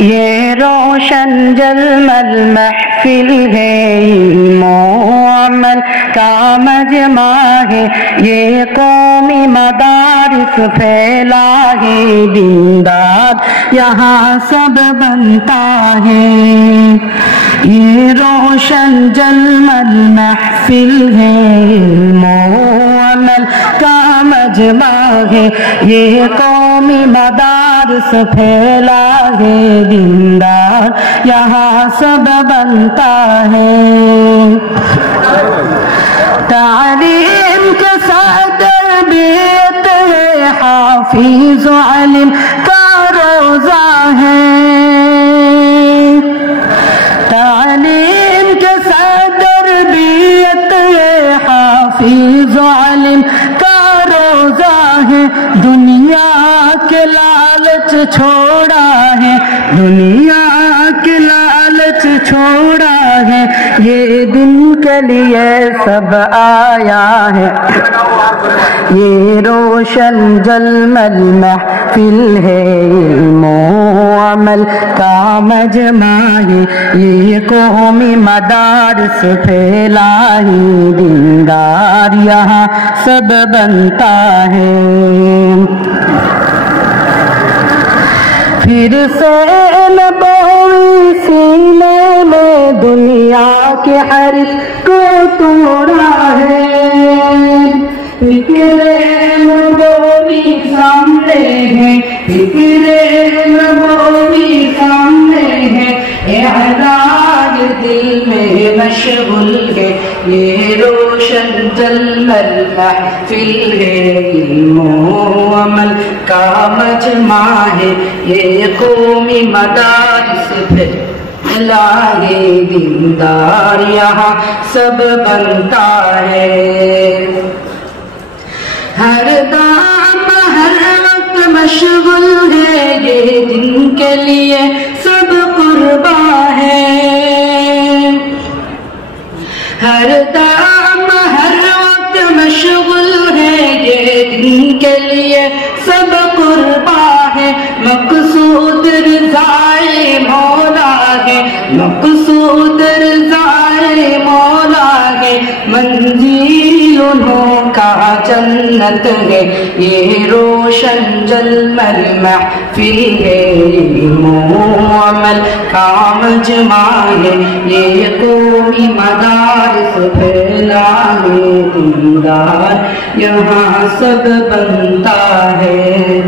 یہ روشن جلمل محفل ہے، علم و عمل کا مجمع ہے، یہ قومی مدارس پھیلا ہے، دیندار یہاں سب بنتا ہے۔ یہ روشن جلمل محفل ہے، علم و عمل کا مجمع ہے، یہ قومی مدارس پھیلا ہے، دیندار یہاں سب بنتا ہے۔ تعلیم کے ساتھ تربیت ہے، حافظ و علم کا روزہ ہے۔ تعلیم کے ساتھ تربیت ہے، حافظ و علم کا روزہ ہے، دنیا کے لالچ چھوڑا ہے، دنیا کے لالچ چھوڑا ہے، یہ دن کے لیے سب آیا ہے۔ یہ روشن جلمل محفل ہے، علم و عمل کا مجمع ہے، یہ قومی مدارس پھیلا ہے، دیندار یہاں سب بنتا ہے۔ پھر سے نبوی سینے میں دنیا کے حرص کو توڑا ہے، فکر نبوی سامنے ہے، فکر نبوی سامنے ہے، اعراض دل میں مشغول ہے، یہ روشن جلمل محفل ہے، علم و عمل کا مجمع ہے، یہ قومی مدارس پھیلا ہے، دیندار یہاں سب بنتا ہے۔ ہر دام ہر وقت مشغول ہے، یہ دن کے لیے سب قرباں ہے۔ ہر دام ہر وقت مشغول ہے، یہ دن کے لیے سب قرباں ہے، مقصود رضائے مولا ہے، مقصود رضائے مولا ہے، منزل انہوں کا جنت ہے، یہ روشن جلمل محفل ہے، علم و عمل کا مجمع ہے، یہ قومی مدارس پھیلا ہے، دیندار یہاں سب بنتا ہے۔